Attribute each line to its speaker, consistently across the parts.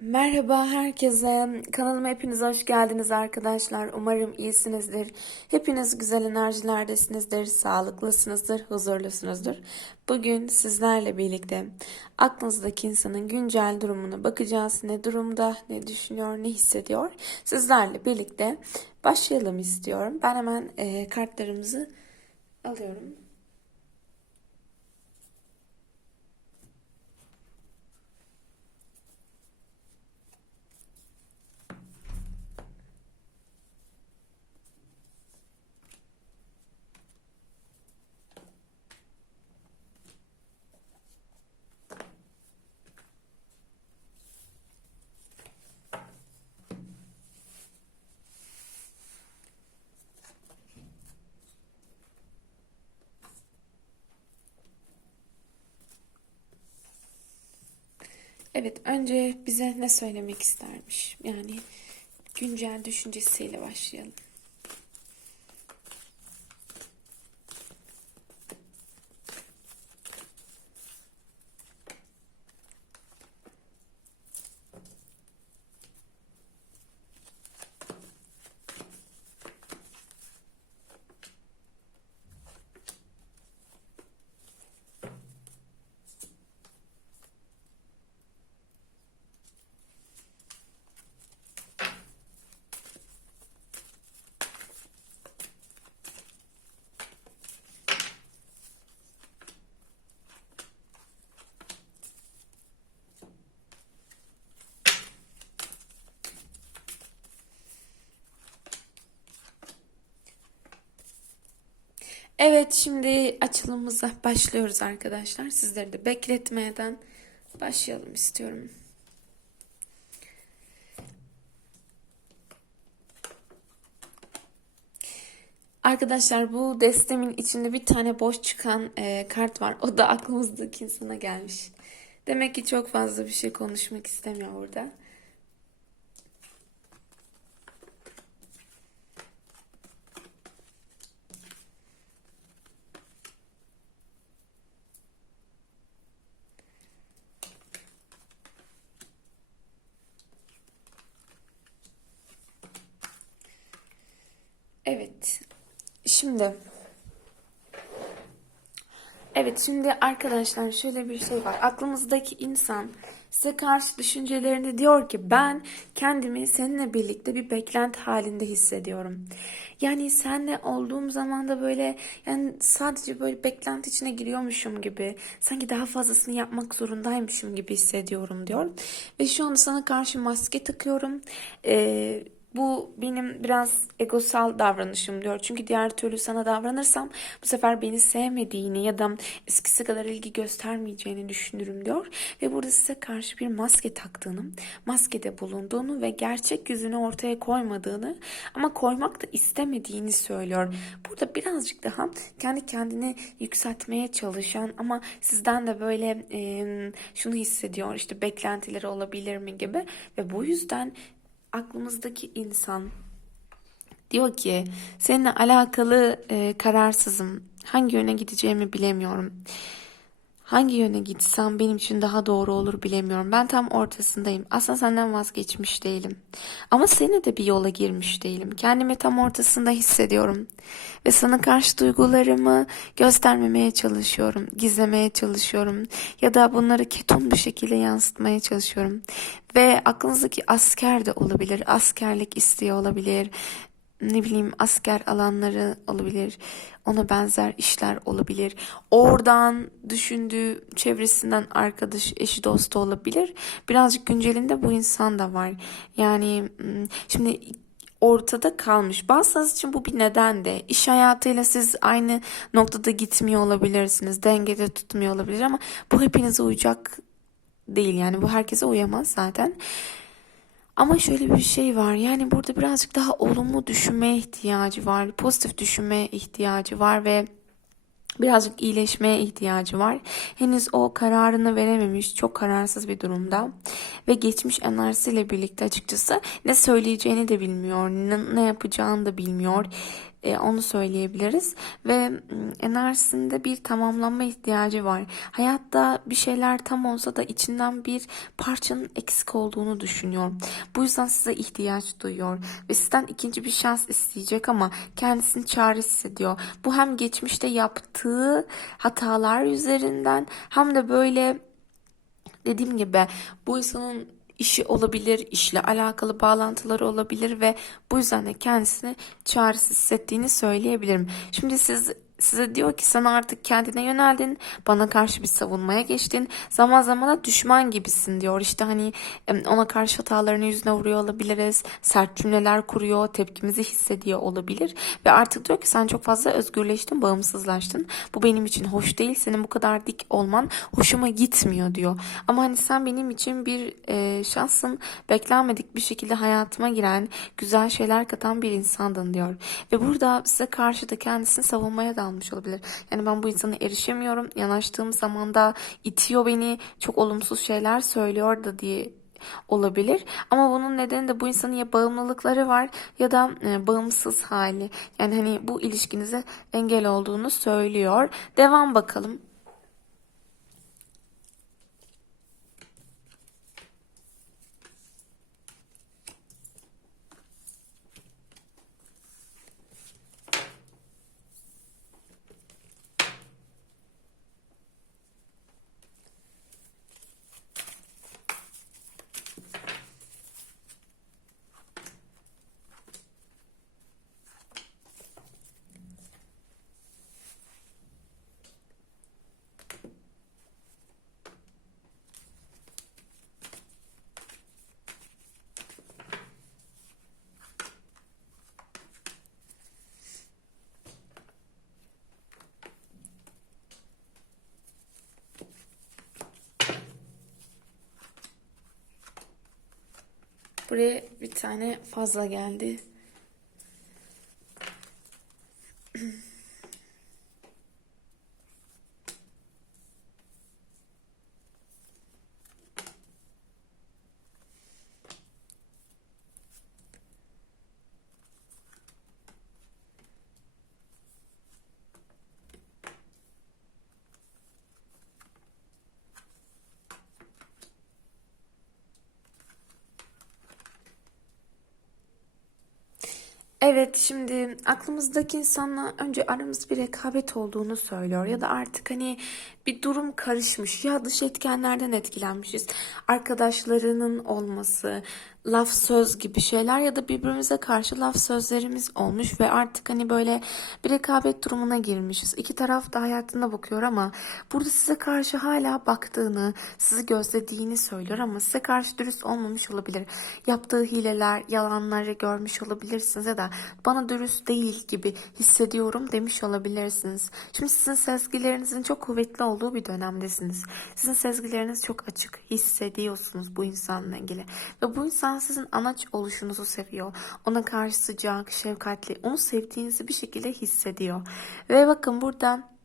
Speaker 1: Merhaba herkese. Kanalıma hepiniz hoş geldiniz arkadaşlar. Umarım iyisinizdir. Hepiniz güzel enerjilerdesinizdir, sağlıklısınızdır, huzurlusunuzdur. Bugün sizlerle birlikte aklınızdaki insanın güncel durumuna bakacağız. Ne durumda, ne düşünüyor, ne hissediyor. Sizlerle birlikte başlayalım istiyorum. Ben hemen e, kartlarımızı alıyorum. Evet, önce bize ne söylemek istermiş? Yani güncel düşüncesiyle başlayalım. Evet, şimdi açılımımıza başlıyoruz arkadaşlar. Sizleri de bekletmeden başlayalım istiyorum. Arkadaşlar bu destemin içinde bir tane boş çıkan e, kart var. O da aklımızdaki insana gelmiş. Demek ki çok fazla bir şey konuşmak istemiyor burada. Evet. Şimdi Evet şimdi arkadaşlar şöyle bir şey var. Aklımızdaki insan size karşı düşüncelerini diyor ki ben kendimi seninle birlikte bir beklenti halinde hissediyorum. Yani senle olduğum zaman da böyle yani sadece böyle beklenti içine giriyormuşum gibi sanki daha fazlasını yapmak zorundaymışım gibi hissediyorum diyor. Ve şu anda sana karşı maske takıyorum. Ee, bu benim biraz egosal davranışım diyor. Çünkü diğer türlü sana davranırsam bu sefer beni sevmediğini ya da eskisi kadar ilgi göstermeyeceğini düşünürüm diyor. Ve burada size karşı bir maske taktığını, maskede bulunduğunu ve gerçek yüzünü ortaya koymadığını ama koymak da istemediğini söylüyor. Burada birazcık daha kendi kendini yükseltmeye çalışan ama sizden de böyle e, şunu hissediyor işte beklentileri olabilir mi gibi ve bu yüzden aklımızdaki insan diyor ki seninle alakalı e, kararsızım. Hangi yöne gideceğimi bilemiyorum. Hangi yöne gitsem benim için daha doğru olur bilemiyorum. Ben tam ortasındayım. Aslında senden vazgeçmiş değilim. Ama seni de bir yola girmiş değilim. Kendimi tam ortasında hissediyorum. Ve sana karşı duygularımı göstermemeye çalışıyorum. Gizlemeye çalışıyorum. Ya da bunları ketum bir şekilde yansıtmaya çalışıyorum. Ve aklınızdaki asker de olabilir. Askerlik istiyor olabilir ne bileyim asker alanları olabilir. Ona benzer işler olabilir. Oradan düşündüğü çevresinden arkadaş, eşi, dostu olabilir. Birazcık güncelinde bu insan da var. Yani şimdi ortada kalmış. Bazılarınız için bu bir neden de. İş hayatıyla siz aynı noktada gitmiyor olabilirsiniz. Dengede tutmuyor olabilir ama bu hepinize uyacak değil. Yani bu herkese uyamaz zaten. Ama şöyle bir şey var. Yani burada birazcık daha olumlu düşünmeye ihtiyacı var. Pozitif düşünmeye ihtiyacı var ve birazcık iyileşmeye ihtiyacı var. Henüz o kararını verememiş, çok kararsız bir durumda ve geçmiş enerjisiyle birlikte açıkçası ne söyleyeceğini de bilmiyor, ne, ne yapacağını da bilmiyor. E, onu söyleyebiliriz. Ve m, enerjisinde bir tamamlanma ihtiyacı var. Hayatta bir şeyler tam olsa da içinden bir parçanın eksik olduğunu düşünüyor. Bu yüzden size ihtiyaç duyuyor. Ve sizden ikinci bir şans isteyecek ama kendisini çaresiz hissediyor. Bu hem geçmişte yaptığı hatalar üzerinden hem de böyle dediğim gibi bu insanın işi olabilir, işle alakalı bağlantıları olabilir ve bu yüzden de kendisini çaresiz hissettiğini söyleyebilirim. Şimdi siz size diyor ki sen artık kendine yöneldin, bana karşı bir savunmaya geçtin, zaman zaman da düşman gibisin diyor. İşte hani ona karşı hatalarını yüzüne vuruyor olabiliriz, sert cümleler kuruyor, tepkimizi hissediyor olabilir ve artık diyor ki sen çok fazla özgürleştin, bağımsızlaştın. Bu benim için hoş değil, senin bu kadar dik olman hoşuma gitmiyor diyor. Ama hani sen benim için bir e, şansın, beklenmedik bir şekilde hayatıma giren, güzel şeyler katan bir insandın diyor. Ve burada size karşı da kendisini savunmaya dalmış olabilir. Yani ben bu insana erişemiyorum. Yanaştığım zaman da itiyor beni. Çok olumsuz şeyler söylüyor da diye olabilir. Ama bunun nedeni de bu insanın ya bağımlılıkları var ya da e, bağımsız hali. Yani hani bu ilişkinize engel olduğunu söylüyor. Devam bakalım. Buraya bir tane fazla geldi. Evet, şimdi aklımızdaki insanla önce aramızda bir rekabet olduğunu söylüyor ya da artık hani bir durum karışmış ya dış etkenlerden etkilenmişiz. Arkadaşlarının olması, laf söz gibi şeyler ya da birbirimize karşı laf sözlerimiz olmuş ve artık hani böyle bir rekabet durumuna girmişiz. İki taraf da hayatına bakıyor ama burada size karşı hala baktığını, sizi gözlediğini söylüyor ama size karşı dürüst olmamış olabilir. Yaptığı hileler, yalanları görmüş olabilirsiniz ya da bana dürüst değil gibi hissediyorum demiş olabilirsiniz. Şimdi sizin sezgilerinizin çok kuvvetli olduğu bir dönemdesiniz. Sizin sezgileriniz çok açık hissediyorsunuz bu insanla ilgili ve bu insan sizin anaç oluşunuzu seviyor. Ona karşı sıcak, şefkatli, onu sevdiğinizi bir şekilde hissediyor. Ve bakın burada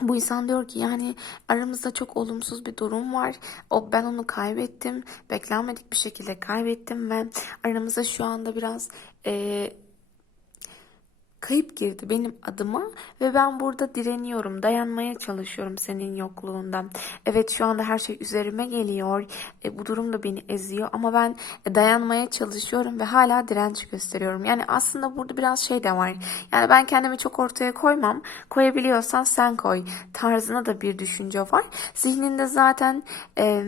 Speaker 1: bu insan diyor ki yani aramızda çok olumsuz bir durum var. O ben onu kaybettim. Beklenmedik bir şekilde kaybettim ve aramızda şu anda biraz eee, kayıp girdi benim adıma ve ben burada direniyorum, dayanmaya çalışıyorum senin yokluğundan. Evet şu anda her şey üzerime geliyor. E, bu durum da beni eziyor ama ben dayanmaya çalışıyorum ve hala direnç gösteriyorum. Yani aslında burada biraz şey de var. Yani ben kendimi çok ortaya koymam. Koyabiliyorsan sen koy tarzına da bir düşünce var. Zihninde zaten e,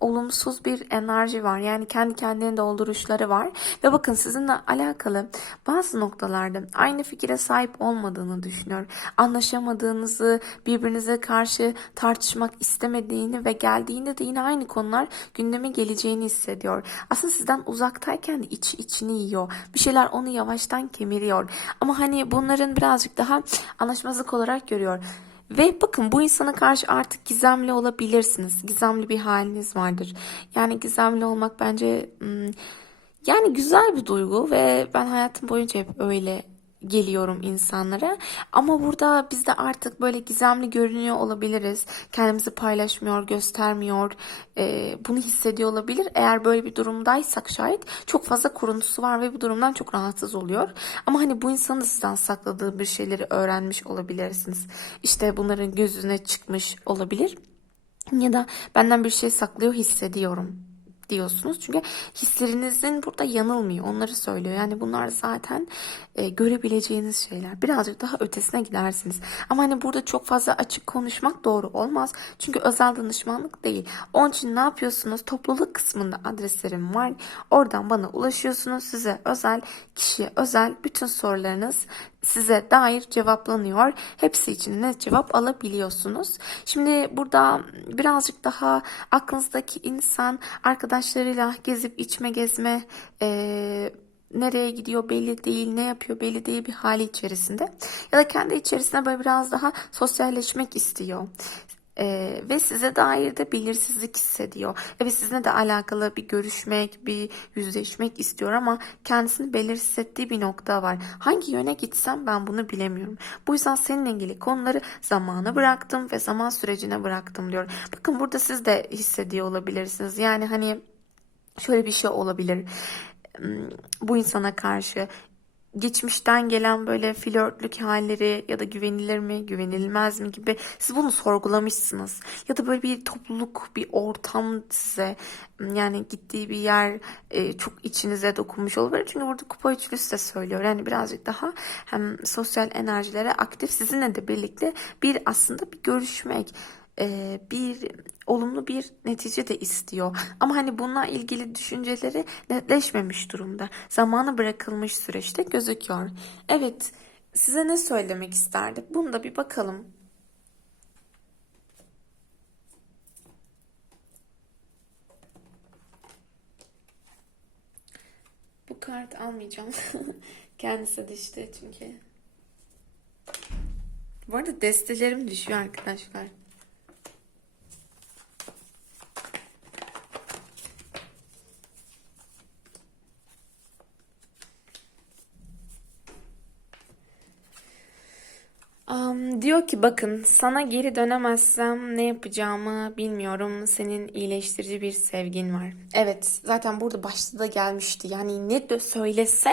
Speaker 1: olumsuz bir enerji var. Yani kendi kendini dolduruşları var. Ve bakın sizinle alakalı bazı noktalarda aynı fikire sahip olmadığını düşünüyor. Anlaşamadığınızı, birbirinize karşı tartışmak istemediğini ve geldiğinde de yine aynı konular gündeme geleceğini hissediyor. Aslında sizden uzaktayken de içi içini yiyor. Bir şeyler onu yavaştan kemiriyor. Ama hani bunların birazcık daha anlaşmazlık olarak görüyor. Ve bakın bu insana karşı artık gizemli olabilirsiniz. Gizemli bir haliniz vardır. Yani gizemli olmak bence hmm, yani güzel bir duygu ve ben hayatım boyunca hep öyle geliyorum insanlara. Ama burada biz de artık böyle gizemli görünüyor olabiliriz. Kendimizi paylaşmıyor, göstermiyor. e, bunu hissediyor olabilir. Eğer böyle bir durumdaysak şayet çok fazla kuruntusu var ve bu durumdan çok rahatsız oluyor. Ama hani bu insanın da sizden sakladığı bir şeyleri öğrenmiş olabilirsiniz. İşte bunların gözüne çıkmış olabilir. Ya da benden bir şey saklıyor hissediyorum diyorsunuz. Çünkü hislerinizin burada yanılmıyor. Onları söylüyor. Yani bunlar zaten e, görebileceğiniz şeyler. Birazcık daha ötesine gidersiniz. Ama hani burada çok fazla açık konuşmak doğru olmaz. Çünkü özel danışmanlık değil. Onun için ne yapıyorsunuz? Topluluk kısmında adreslerim var. Oradan bana ulaşıyorsunuz. Size özel, kişiye özel bütün sorularınız size dair cevaplanıyor. Hepsi için net cevap alabiliyorsunuz. Şimdi burada birazcık daha aklınızdaki insan arkadaşlarıyla gezip içme gezme eee, nereye gidiyor belli değil, ne yapıyor belli değil bir hali içerisinde. Ya da kendi içerisinde böyle biraz daha sosyalleşmek istiyor. Ee, ve size dair de belirsizlik hissediyor. Evet sizinle de alakalı bir görüşmek, bir yüzleşmek istiyor ama kendisini belirsiz hissettiği bir nokta var. Hangi yöne gitsem ben bunu bilemiyorum. Bu yüzden seninle ilgili konuları zamana bıraktım ve zaman sürecine bıraktım diyor. Bakın burada siz de hissediyor olabilirsiniz. Yani hani şöyle bir şey olabilir. Hmm, Bu insana karşı geçmişten gelen böyle flörtlük halleri ya da güvenilir mi, güvenilmez mi gibi siz bunu sorgulamışsınız. Ya da böyle bir topluluk, bir ortam size yani gittiği bir yer e, çok içinize dokunmuş olabilir. Çünkü burada kupa üçlüsü de söylüyor. Yani birazcık daha hem sosyal enerjilere aktif sizinle de birlikte bir aslında bir görüşmek e, bir olumlu bir netice de istiyor. Ama hani bununla ilgili düşünceleri netleşmemiş durumda. Zamanı bırakılmış süreçte gözüküyor. Evet, size ne söylemek isterdi? Bunu da bir bakalım. Bu kart almayacağım. Kendisi düştü çünkü. Bu arada destelerim düşüyor arkadaşlar. Am, diyor ki bakın sana geri dönemezsem ne yapacağımı bilmiyorum. Senin iyileştirici bir sevgin var. Evet zaten burada başta da gelmişti. Yani ne de söylese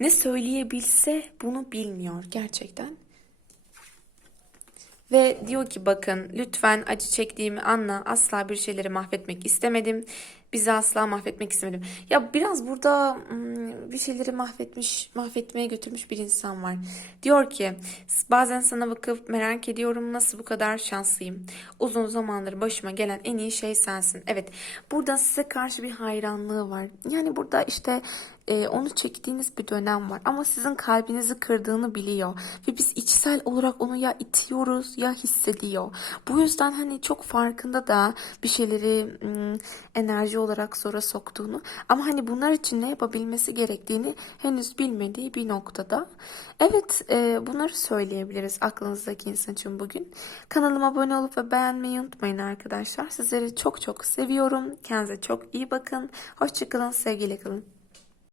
Speaker 1: ne söyleyebilse bunu bilmiyor gerçekten. Ve diyor ki bakın lütfen acı çektiğimi anla asla bir şeyleri mahvetmek istemedim. Bizi asla mahvetmek istemedim. Ya biraz burada bir şeyleri mahvetmiş, mahvetmeye götürmüş bir insan var. Diyor ki bazen sana bakıp merak ediyorum nasıl bu kadar şanslıyım. Uzun zamandır başıma gelen en iyi şey sensin. Evet burada size karşı bir hayranlığı var. Yani burada işte e, onu çektiğiniz bir dönem var ama sizin kalbinizi kırdığını biliyor ve biz içsel olarak onu ya itiyoruz ya hissediyor. Bu yüzden hani çok farkında da bir şeyleri ım, enerji olarak zora soktuğunu ama hani bunlar için ne yapabilmesi gerektiğini henüz bilmediği bir noktada. Evet e, bunları söyleyebiliriz aklınızdaki insan için bugün. Kanalıma abone olup ve beğenmeyi unutmayın arkadaşlar. Sizleri çok çok seviyorum. Kendinize çok iyi bakın. Hoşçakalın, sevgiyle kalın.